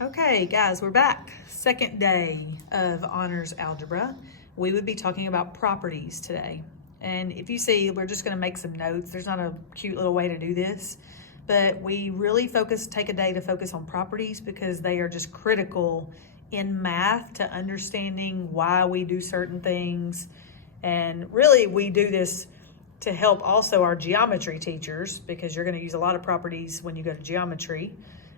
Okay, guys, we're back. Second day of honors algebra. We would be talking about properties today. And if you see, we're just going to make some notes. There's not a cute little way to do this, but we really take a day to focus on properties because they are just critical in math to understanding why we do certain things. And really, we do this to help also our geometry teachers because you're going to use a lot of properties when you go to geometry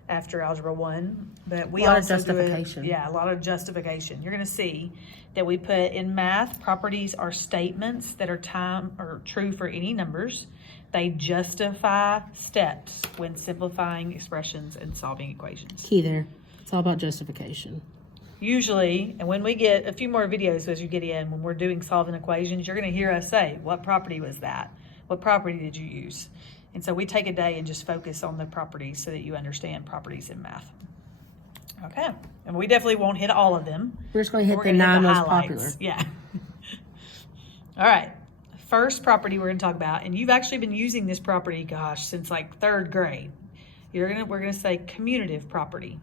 after Algebra 1, but we also do it, a lot of justification. You're going to see that we put in math, properties are statements that are true for any numbers. They justify steps when simplifying expressions and solving equations. Key there. It's all about justification. Usually, and when we get a few more videos as you get in, when we're doing solving equations, you're going to hear us say, what property was that? What property did you use? And so we take a day and just focus on the properties so that you understand properties in math. Okay, and we definitely won't hit all of them. We're just going to hit the 9 most popular. Yeah. All right, first property we're going to talk about, and you've actually been using this property, gosh, since like 3rd grade. We're going to say commutative property.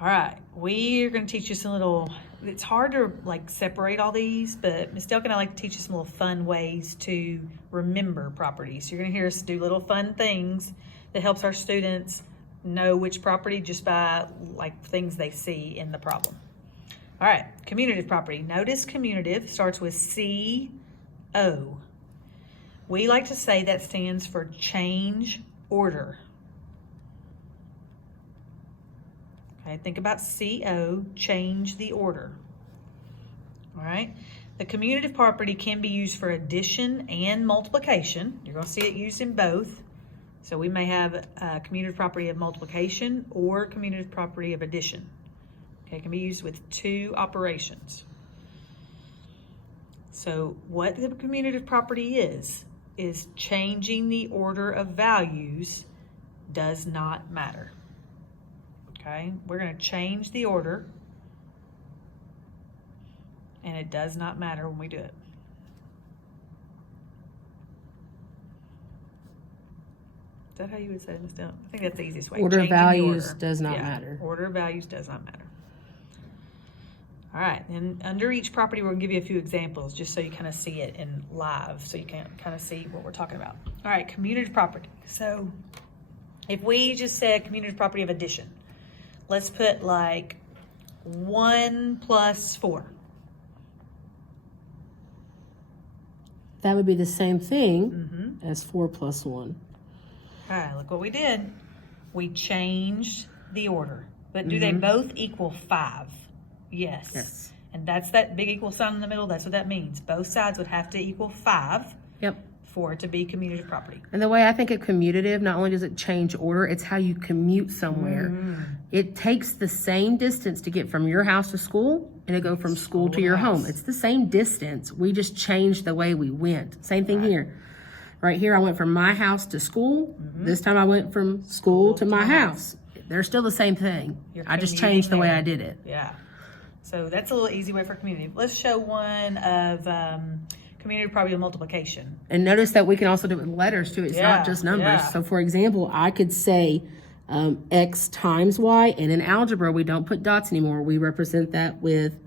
All right, we are going to teach you some little, it's hard to like separate all these, but Ms. Delk and I like to teach you some little fun ways to remember properties. So you're going to hear us do little fun things that helps our students know which property just by like things they see in the problem. All right, commutative property. Notice commutative starts with CO. We like to say that stands for change order. Okay, think about CO, change the order. All right, the commutative property can be used for addition and multiplication. You're going to see it used in both. So we may have a commutative property of multiplication or commutative property of addition. Okay, it can be used with 2 operations. So what the commutative property is changing the order of values does not matter. Okay, we're going to change the order, and it does not matter when we do it. Is that how you would say it, Ms. Dillon? I think that's the easiest way. Order of values does not matter. Order of values does not matter. All right, and under each property, we're going to give you a few examples just so you kind of see it in live, so you can kind of see what we're talking about. All right, commutative property. So if we just said commutative property of addition, let's put like 1 plus 4. That would be the same thing as 4 plus 1. Okay, look what we did. We changed the order. But do they both equal 5? Yes. And that's that big equal sign in the middle. That's what that means. Both sides would have to equal 5. Yep. For it to be commutative property. And the way I think of commutative, not only does it change order, it's how you commute somewhere. It takes the same distance to get from your house to school and to go from school to your home. It's the same distance. We just changed the way we went. Same thing here. Right here, I went from my house to school. This time I went from school to my house. They're still the same thing. I just changed the way I did it. Yeah. So that's a little easy way for commutative. Let's show one of commutative property of multiplication. And notice that we can also do it with letters too. It's not just numbers. So for example, I could say x times y, and in algebra we don't put dots anymore. We represent that with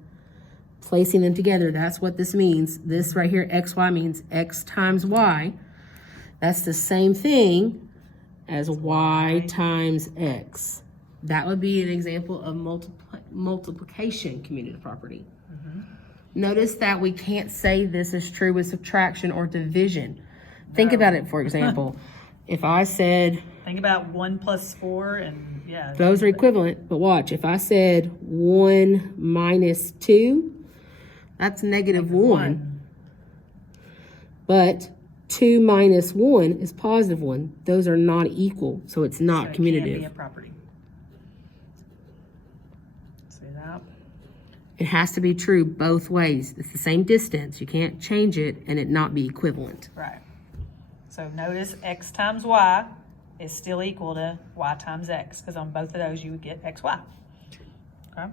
placing them together. That's what this means. This right here, xy, means x times y. That's the same thing as y times x. That would be an example of multiplication commutative property. Notice that we can't say this is true with subtraction or division. Think about it, for example. If I said... Think about 1 plus 4 and those are equivalent, but watch. If I said 1 minus 2, that's negative 1. But 2 minus 1 is positive 1. Those are not equal, so it's not commutative. It can't be a property. It has to be true both ways. It's the same distance. You can't change it and it not be equivalent. Right. So notice x times y is still equal to y times x, because on both of those you would get xy. Okay.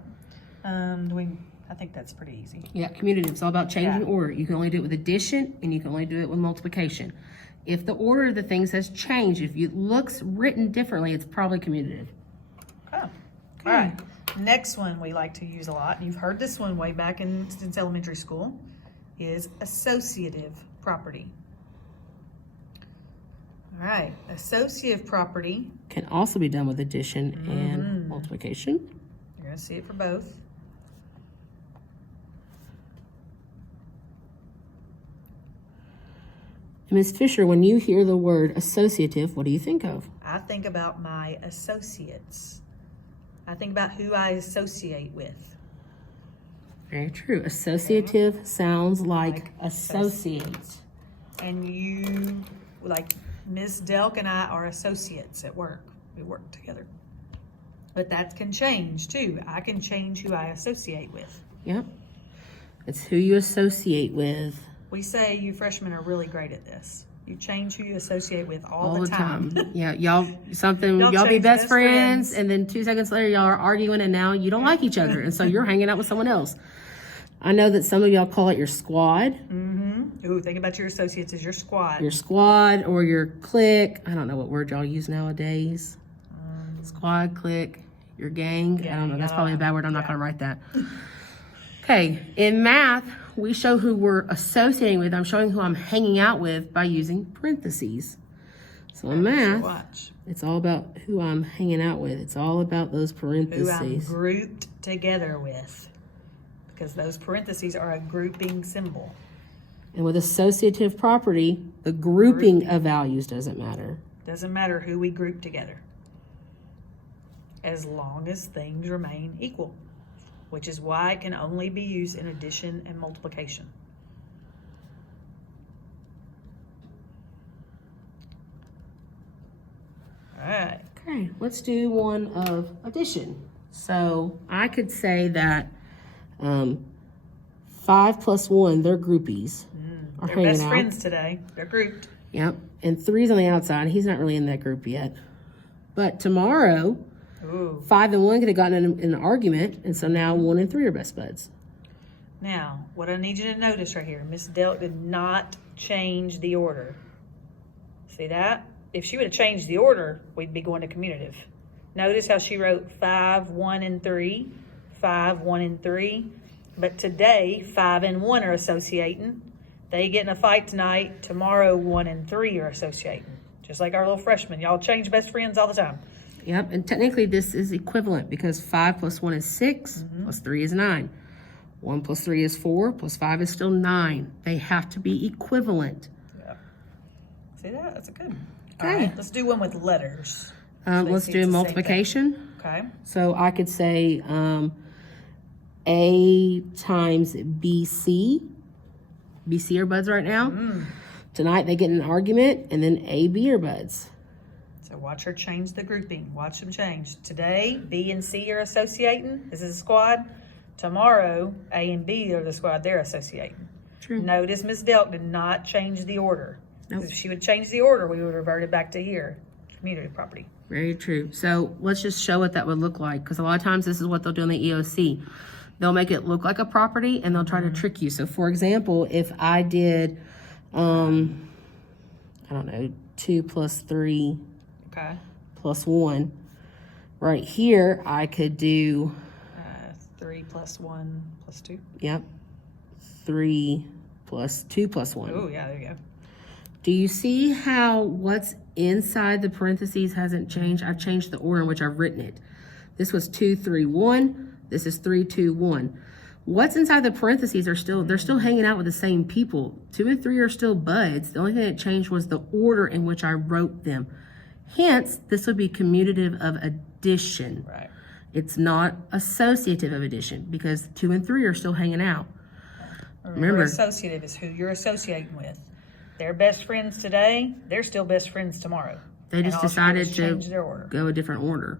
I think that's pretty easy. Yeah, commutative. It's all about changing order. You can only do it with addition and you can only do it with multiplication. If the order of the things has changed, if it looks written differently, it's probably commutative. Oh, all right. Next one we like to use a lot, and you've heard this one way back since elementary school, is associative property. All right, associative property. Can also be done with addition and multiplication. You're going to see it for both. Ms. Fisher, when you hear the word associative, what do you think of? I think about my associates. I think about who I associate with. Very true. Associative sounds like associate. And you, like Ms. Delk and I are associates at work. We work together. But that can change too. I can change who I associate with. Yep. It's who you associate with. We say you freshmen are really great at this. You change who you associate with all the time. Yeah, y'all be change best friends, and then 2 seconds later y'all are arguing, and now you don't like each other, and so you're hanging out with someone else. I know that some of y'all call it your squad. Ooh, think about your associates as your squad. Your squad or your clique. I don't know what word y'all use nowadays. Squad, clique, your gang. I don't know. That's probably a bad word. I'm not going to write that. Okay, in math, we show who we're associating with. I'm showing who I'm hanging out with by using parentheses. So in math, it's all about who I'm hanging out with. It's all about those parentheses. Who I'm grouped together with. Because those parentheses are a grouping symbol. And with associative property, the grouping of values doesn't matter. Doesn't matter who we group together. As long as things remain equal. Which is why it can only be used in addition and multiplication. All right. Okay, let's do one of addition. So I could say that 5 plus 1, they're groupies. Are They're hanging best out. friends today. They're grouped. Yep, and 3's on the outside. He's not really in that group yet. But tomorrow, Ooh. 5 and 1 could have gotten in an argument, and so now 1 and 3 are best buds. Now, what I need you to notice right here, Miss Delk did not change the order. See that? If she would have changed the order, we'd be going to commutative. Notice how she wrote 5, 1, and 3, 5, 1, and 3. But today, 5 and 1 are associating. They get in a fight tonight. Tomorrow, 1 and 3 are associating. Just like our little freshmen. Y'all change best friends all the time. Yep, and technically this is equivalent because 5 plus 1 is 6, plus 3 is 9. 1 plus 3 is 4, plus 5 is still 9. They have to be equivalent. Yeah. See that? That's a good one. Okay. All right, let's do one with letters. Let's do multiplication. Okay. So I could say A times BC. BC are buds right now. Tonight they get in an argument, and then AB are buds. So watch her change the grouping. Watch them change. Today, B and C are associating. This is a squad. Tomorrow, A and B are the squad. They're associating. True. Notice Ms. Delk did not change the order. Nope. If she would change the order, we would revert it back to here. Community property. Very true. So let's just show what that would look like, because a lot of times this is what they'll do in the EOC. They'll make it look like a property, and they'll try to trick you. So for example, if I did, I don't know, 2 plus 3 Okay. plus 1, right here I could do 3 plus 1 plus 2. Yep. 3 plus 2 plus 1. Oh, yeah, there you go. Do you see how what's inside the parentheses hasn't changed? I've changed the order in which I've written it. This was 2, 3, 1. This is 3, 2, 1. What's inside the parentheses they're still hanging out with the same people. 2 and 3 are still buds. The only thing that changed was the order in which I wrote them. Hence, this would be commutative of addition. Right. It's not associative of addition because 2 and 3 are still hanging out. Remember, associative is who you're associating with. They're best friends today. They're still best friends tomorrow. they just decided to change their order. go a different order.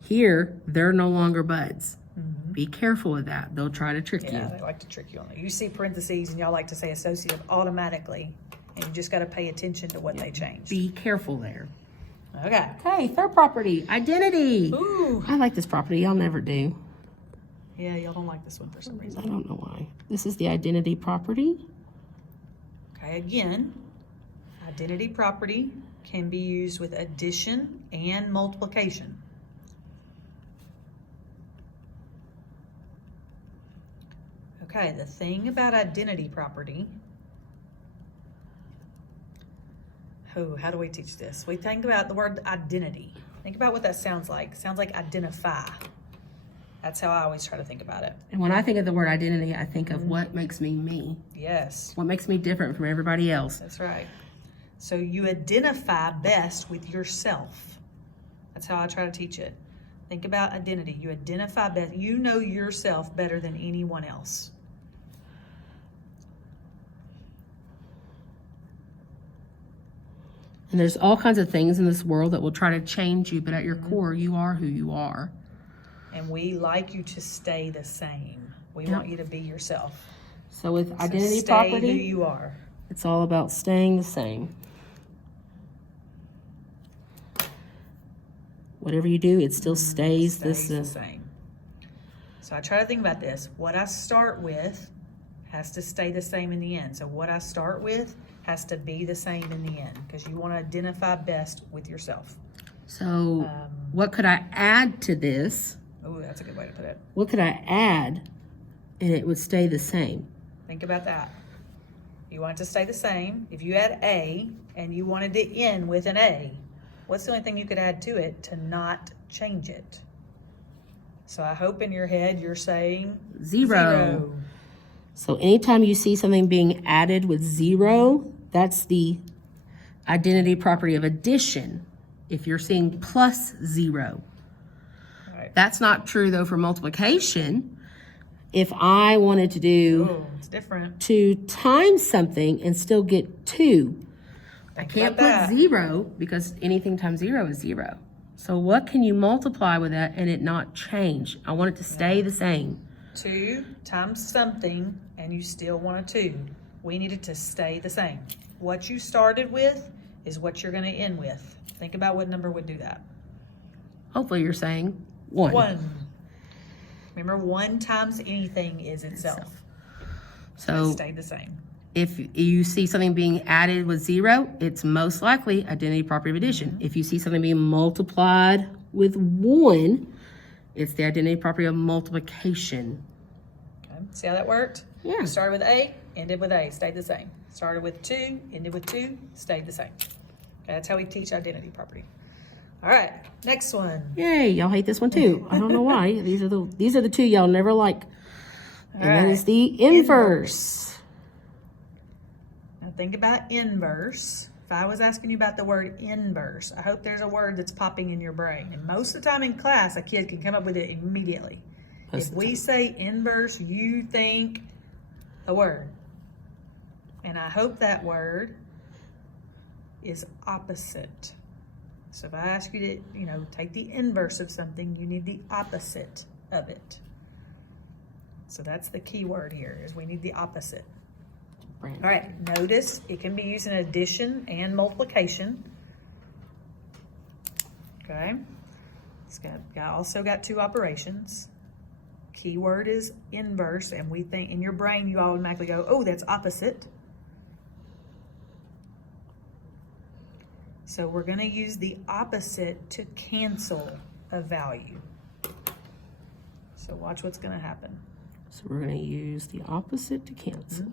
Here, they're no longer buds. Be careful with that. They'll try to trick Yeah, you. they like to trick you on that. You see parentheses and y'all like to say associative automatically, and you just got to pay attention to what they changed. Be careful there. Okay. Okay, third property, identity. Ooh. I like this property. Y'all never do. Yeah, y'all don't like this one for some I reason. don't know why. This is the identity property. Okay, again, Identity property can be used with addition and multiplication. Okay, the thing about identity property, how do we teach this? We think about the word identity. Think about what that sounds like. It sounds like identify. That's how I always try to think about it. And when I think of the word identity, I think of what makes me me. Yes. What makes me different from everybody else. That's right. So you identify best with yourself. That's how I try to teach it. Think about identity. You identify best. You know yourself better than anyone else. And there's all kinds of things in this world that will try to change you, but at your core, you are who you are. And we like you to stay the same. We want you to be yourself. So with identity stay property, who you are. It's all about staying the same. Whatever you do, it still stays the same. So I try to think about this. What I start with has to stay the same in the end. So what I start with has to be the same in the end, because you want to identify best with yourself. So what could I add to this? Oh, that's a good way to put it. What could I add and it would stay the same? Think about that. You want it to stay the same. If you had A and you wanted to end with an A, what's the only thing you could add to it to not change it? So I hope in your head you're saying zero. So anytime you see something being added with zero, that's the identity property of addition. If you're seeing plus zero. Right. That's not true though for multiplication. If I wanted to do it's different. 2 times something and still get 2, I can't put that. 0 because anything times 0 is 0. So what can you multiply with that and it not change? I want it to stay the same. 2 times something and you still want a 2. We need it to stay the same. What you started with is what you're going to end with. Think about what number would do that. Hopefully you're saying 1. 1. Remember, 1 times anything is itself. So stay the same. If you see something being added with 0, it's most likely identity property of addition. If you see something being multiplied with 1, it's the identity property of multiplication. Okay. See how that worked? Yeah. You started with A, ended with A, stayed the same. Started with 2, ended with 2, stayed the same. Okay, that's how we teach identity property. All right, next one. Yay, y'all hate this one too. I don't know why. These are the 2 y'all never like. And that is the inverse. Now think about inverse. If I was asking you about the word inverse, I hope there's a word that's popping in your brain. And most of the time in class, a kid can come up with it immediately. If we say inverse, you think a word. And I hope that word is opposite. So if I ask you to, take the inverse of something, you need the opposite of it. So that's the key word here, is we need the opposite. All right, notice it can be used in addition and multiplication. Okay, it's also got 2 operations. Key word is inverse, and we think in your brain you automatically go, oh, that's opposite. So we're going to use the opposite to cancel a value. So watch what's going to happen. So we're going to use the opposite to cancel.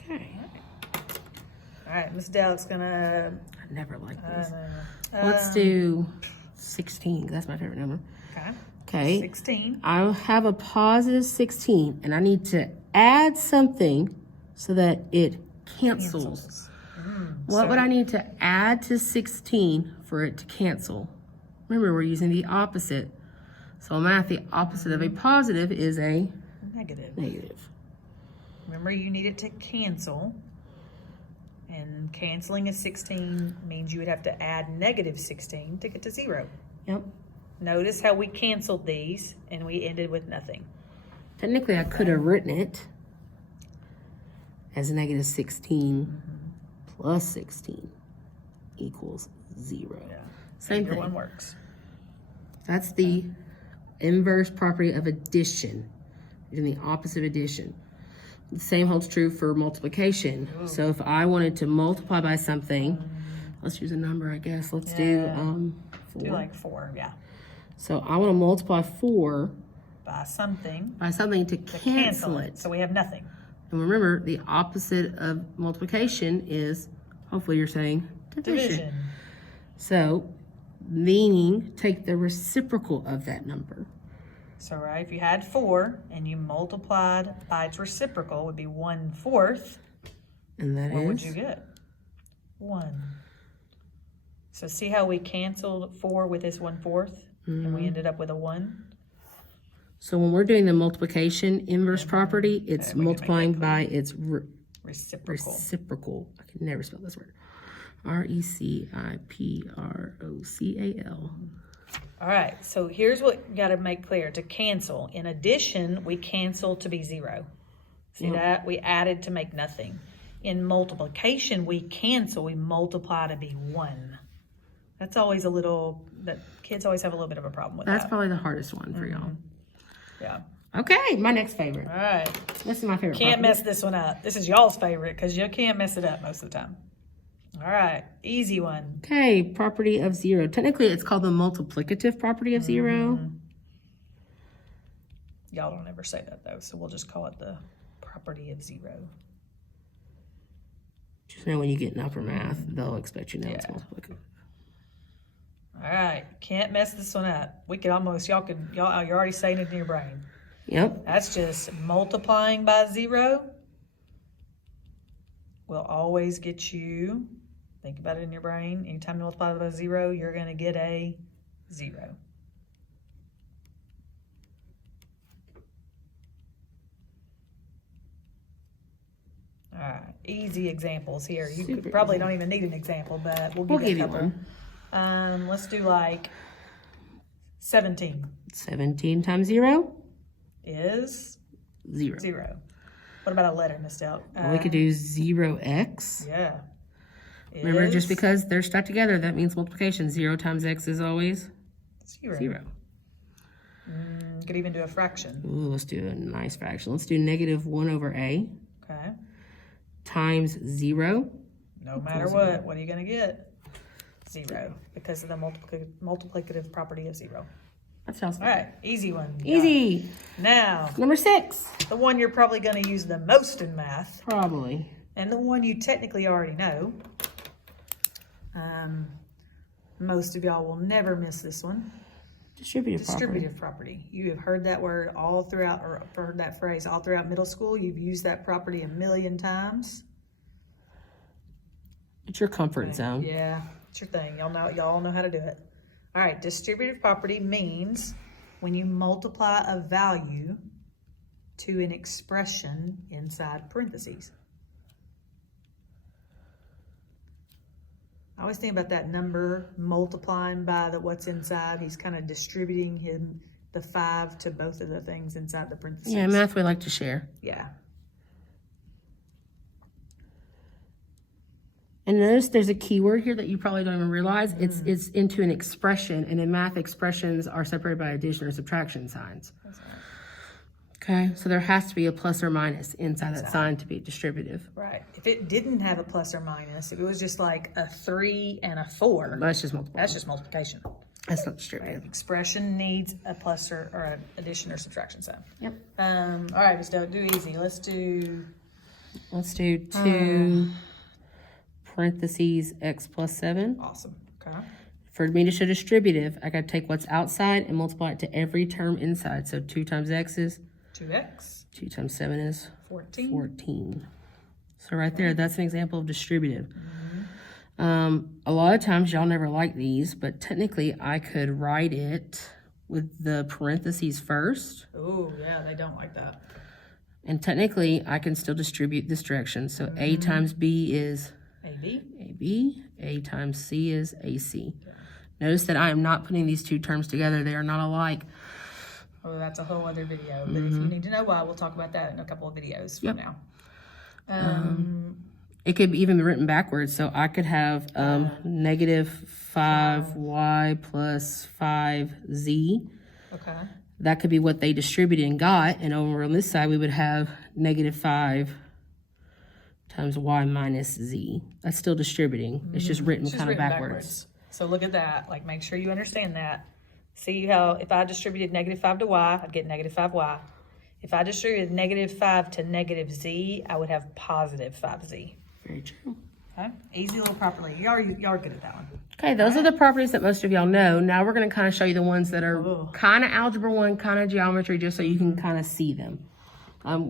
Okay. All right, Miss Dell's going to... I never like this. Let's do 16. That's my favorite number. Okay. 16. I have a positive 16, and I need to add something so that it cancels. What would I need to add to 16 for it to cancel? Remember, we're using the opposite. So math, the opposite of a positive is a negative. Remember, you need it to cancel. And canceling a 16 means you would have to add negative 16 to get to 0. Yep. Notice how we canceled these and we ended with nothing. Technically, I could have written it as negative 16 plus 16 equals 0. Yeah. Same Either thing. one works. That's the inverse property of addition. You're doing the opposite of addition. The same holds true for multiplication. So if I wanted to multiply by something, let's use a number, I guess. Let's do 4. Do like 4, yeah. So I want to multiply 4 By something. to cancel it. So we have nothing. And remember, the opposite of multiplication is, hopefully you're saying, division. So, meaning take the reciprocal of that number. So, right, if you had 4 and you multiplied by its reciprocal, would be 1/4. And that what is? would you get? 1. So see how we canceled 4 with this 1/4? And we ended up with a 1? So when we're doing the multiplication inverse property, it's multiplying by its Reciprocal. I can never spell this word. Reciprocal. All right, so here's what you got to make clear. To cancel, in addition, we cancel to be 0. See that? We added to make nothing. In multiplication, we cancel, we multiply to be 1. That's always a little, that kids always have a little bit of a problem with That's that. probably the hardest one for y'all. Yeah. Okay, my next favorite. All right. This is my favorite. Can't property. mess this one up. This is y'all's favorite because you can't mess it up most of the time. All right, easy one. Okay, property of 0. Technically, it's called the multiplicative property of 0. Y'all don't ever say that though, so we'll just call it the property of 0. Just know when you get in upper math, they'll expect you to know it's Yeah. multiplicative. All right, can't mess this one up. We could almost, you're already saying it in your brain. Yep. That's just multiplying by 0 will always get you, think about it in your brain, anytime you multiply by 0, you're going to get a 0. All right, easy examples here. You Super probably easy. don't even need an example, but we'll We'll give you a give you couple. one. Let's do like 17 17 times 0? is 0. 0. What about a letter, Miss Del? Well, we could do 0x. Yeah. Remember, just Is because they're stuck together, that means multiplication. 0 times x is always 0. 0. Could even do a fraction. Ooh, let's do a nice fraction. Let's do negative 1 over a Okay. times 0. No matter what are you going to get? 0, because of the multiplicative property of 0. That sounds All right, easy one. easy. Now, Number 6. the one you're probably going to use the most in math, Probably. and the one you technically already know. Most of y'all will never miss this one. Distributive property. Distributive property. You have heard that word all throughout, or heard that phrase all throughout middle school. You've used that property a million times. It's your comfort zone. Yeah, it's your thing. Y'all know how to do it. All right, distributive property means when you multiply a value to an expression inside parentheses. I always think about that number multiplying by what's inside. He's kind of distributing the 5 to both of the things inside the parentheses. Yeah, math we like to share. Yeah. And notice there's a keyword here that you probably don't even realize. It's into an expression, and in math, expressions are separated by addition or subtraction signs. That's right. Okay, so there has to be a plus or minus inside that sign to be distributive. Right. If it didn't have a plus or minus, if it was just like a 3 and a 4, That's just multiple. that's just multiplication. That's not distributive. Expression needs a plus or an addition or subtraction sign. Yep. All right, just do easy. Let's do Let's do 2 parentheses x plus 7. awesome. Okay. For me to show distributive, I got to take what's outside and multiply it to every term inside. So 2 times x is 2x, 2 times 7 is 14. 14. So right there, that's an example of distributive. A lot of times y'all never like these, but technically I could write it with the parentheses first. Oh, yeah, they don't like that. And technically I can still distribute this direction. So a times b is AB. AB, a times c is AC. Notice that I am not putting these two terms together. They are not alike. Oh, that's a whole other video. But if you need to know why, we'll talk about that in a couple of videos from now. It could even be written backwards. So I could have negative 5y plus 5z. Okay. That could be what they distributed and got. And over on this side, we would have negative 5 times y minus z. That's still distributing. It's just written kind of backwards. So look at that. Like, make sure you understand that. See how if I distributed negative 5 to y, I'd get negative 5y. If I distributed negative 5 to negative z, I would have positive 5z. Very true. Okay, easy little property. You are good at that one. Okay, those are the properties that most of y'all know. Now we're going to kind of show you the ones that are kind of Algebra 1, kind of geometry, just so you can kind of see them.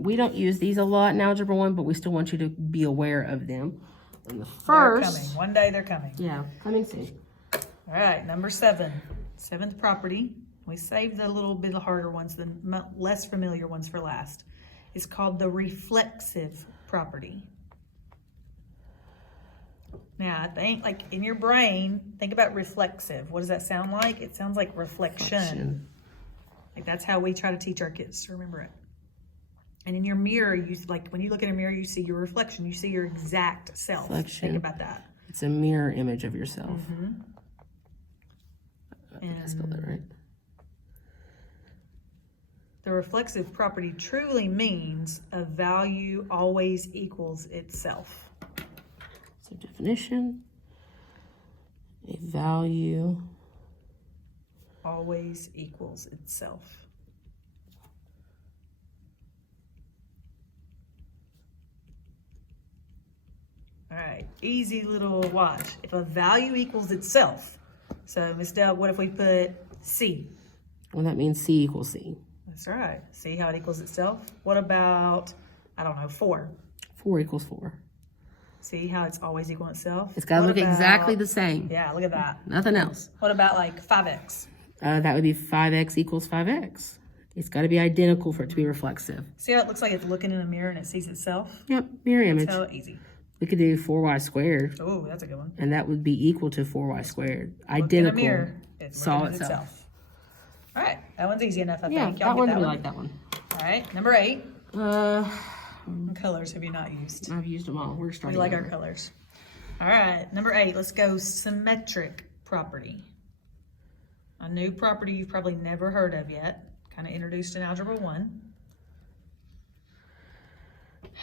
We don't use these a lot in Algebra 1, but we still want you to be aware of them. And the first... They're coming. One day they're coming. Yeah, coming soon. All right, number 7. Seventh property. We saved the little bit harder ones, the less familiar ones for last. It's called the reflexive property. Now, I think, like, in your brain, think about reflexive. What does that sound like? It sounds like reflection. Like, that's how we try to teach our kids to remember it. And in your mirror, when you look in a mirror, you see your reflection. You see your exact self. Reflection. Think about that. It's a mirror image of yourself. And I spelled that right. The reflexive property truly means a value always equals itself. So definition, a value always equals itself. All right, easy little watch. If a value equals itself, so Ms. Dell, what if we put C? Well, that means C equals C. That's right. See how it equals itself? What about, I don't know, 4? 4 equals 4. See how it's always equal itself? It's got to look exactly the same. Yeah, look at that. Nothing else. What about like 5x? That would be 5x equals 5x. It's got to be identical for it to be reflexive. See how it looks like it's looking in a mirror and it sees itself? Yep, mirror image. So easy. We could do 4y squared. Oh, that's a good one. And that would be equal to 4y squared. Identical. Look in a mirror, it's saw looking at itself. All right, that one's easy enough, I think. Yeah, that one, we like that one. All right, number 8. What colors have you not used? I've used them all. We're starting. We like our colors. All right, number 8, let's go symmetric property. A new property you've probably never heard of yet, kind of introduced in Algebra 1.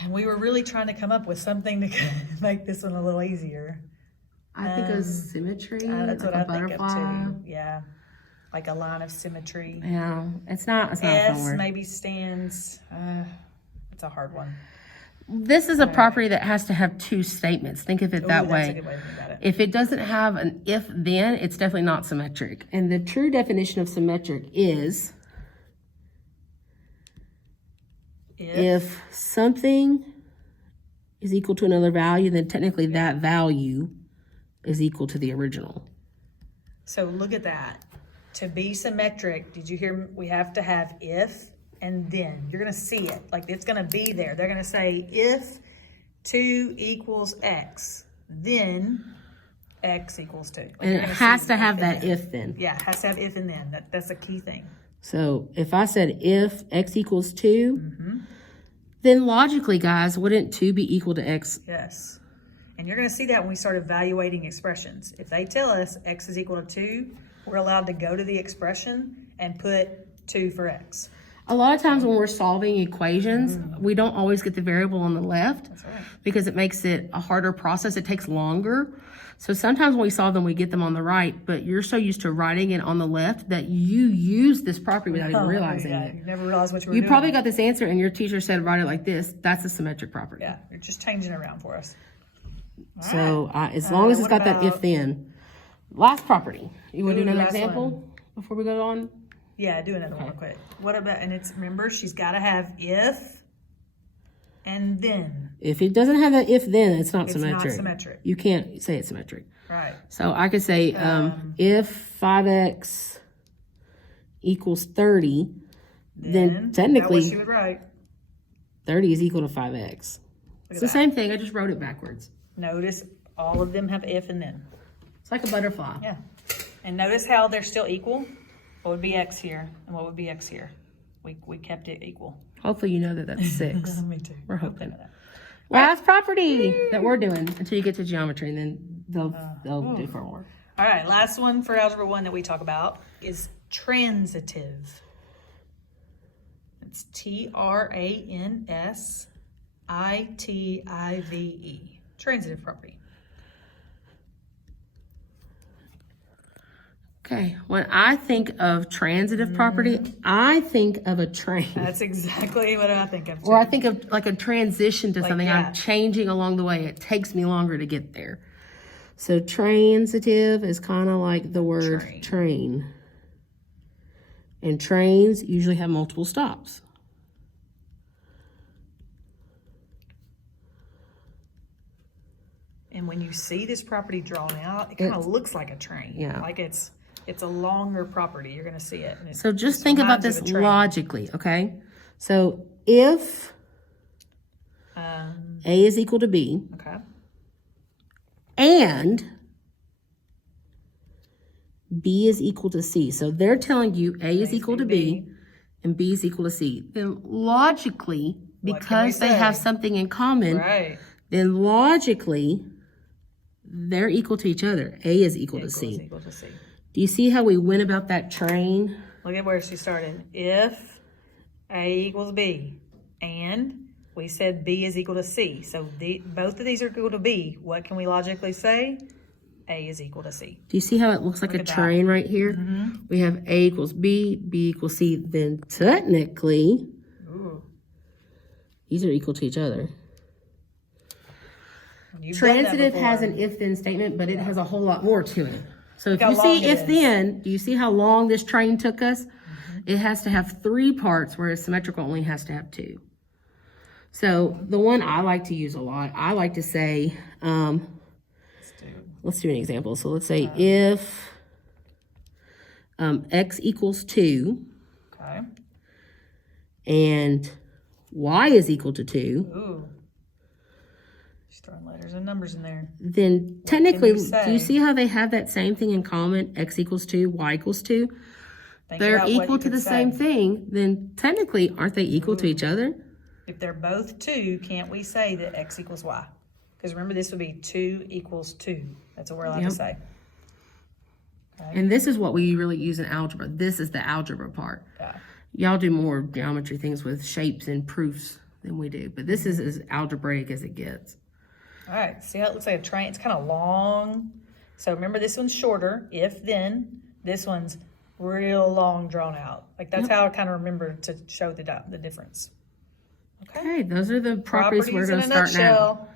And we were really trying to come up with something to make this one a little easier. I think of symmetry, that's like what I a butterfly. think of too. Yeah, like a line of symmetry. Yeah, it's not a fun S word. maybe stands, it's a hard one. This is a property that has to have 2 statements. Think of it that That's way. a good way to think about it. If it doesn't have an if-then, it's definitely not symmetric. And the true definition of symmetric is if something is equal to another value, then technically that value is equal to the original. So look at that. To be symmetric, did you hear? We have to have if and then. You're going to see it. Like, it's going to be there. They're going to say if 2 equals x, then x equals 2. Like, And it has to have that if then. Yeah, it has to have if and then. That's a key thing. So if I said if x equals 2, then logically, guys, wouldn't 2 be equal to x? Yes. And you're going to see that when we start evaluating expressions. If they tell us x is equal to 2, we're allowed to go to the expression and put 2 for x. A lot of times when we're solving equations, we don't always get the variable on the left. That's right. Because it makes it a harder process. It takes longer. So sometimes when we solve them, we get them on the right, but you're so used to writing it on the left that you use this property without even realizing it. You never realized what you were You doing. probably got this answer and your teacher said, write it like this. That's a symmetric property. Yeah, you're just changing it around for us. All So right. as long as it's what got that about- if then. Last property. You want to do another last example before we go on? Yeah, do another one real quick. What about, and it's, remember, she's got to have if and then. If it doesn't have that if then, it's not It's symmetric. not symmetric. You can't say it's symmetric. Right. So I could say if 5x equals 30, then technically That was she would write. 30 is equal to 5x. It's the same thing. I just wrote it backwards. Notice all of them have if and then. It's like a butterfly. Yeah. And notice how they're still equal. What would be x here and what would be x here? We kept it equal. Hopefully you know that that's 6. Me too. We're hoping. Last property that we're doing until you get to geometry, and then they'll do 4 more. All right, last one for Algebra 1 that we talk about is transitive. It's Transitive. Transitive property. Okay, when I think of transitive property, I think of a train. That's exactly what I think of too. Or I think of like a transition to something. yeah. I'm changing along the way. It takes me longer to get there. So transitive is kind of like the word train. And trains usually have multiple stops. And when you see this property drawn out, it kind of looks like a train. Yeah. Like it's a longer property. You're going to see it. And So just think about reminds you this of a train. logically, okay? So if A is equal to B Okay. and B is equal to C. So they're telling you A is equal to B and B is equal to C. Then logically, because they have something in common, Right. then logically, they're equal to each other. A is equal to Is C. equal to C. Do you see how we went about that train? Look at where she started. If A equals B and we said B is equal to C. So both of these are equal to B. What can we logically say? A is equal to C. Do you see how it looks like a at that. train right here? We have A equals B, B equals C. Then technically, Ooh. these are equal to each other. You've done that Transitive before. has an if-then statement, but it has a whole lot more to it. So if how you long see it is. if-then, do you see how long this train took us? It has to have 3 parts, whereas symmetrical only has to have 2. So the one I like to use a lot, I like to say, let's do an example. So let's say if x equals 2 Okay. and y is equal to 2, Ooh. She's throwing letters and numbers in there. then technically, you say? do you see how they have that same thing in common? X equals 2, y equals 2. Think They're about what equal you to could the say. same thing. Then technically, aren't they equal to each other? If they're both 2, can't we say that x equals y? Because remember, this would be 2 equals 2. That's what we're allowed to say. And this is what we really use in algebra. This is the algebra part. Yeah. Y'all do more geometry things with shapes and proofs than we do. But this is as algebraic as it gets. All right. See how it looks like a train? It's kind of long. So remember, this one's shorter. If then, this one's real long, drawn out. Like that's how I kind of remember to show the difference. Okay, those are the properties we're going to in a start now. nutshell.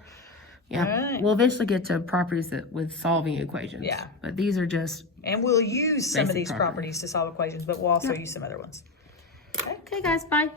Yeah, All right. we'll eventually get to properties that with solving equations. Yeah. But these are just, And we'll use some of Basic these properties. properties to solve equations, but we'll also use some other ones. okay guys, bye.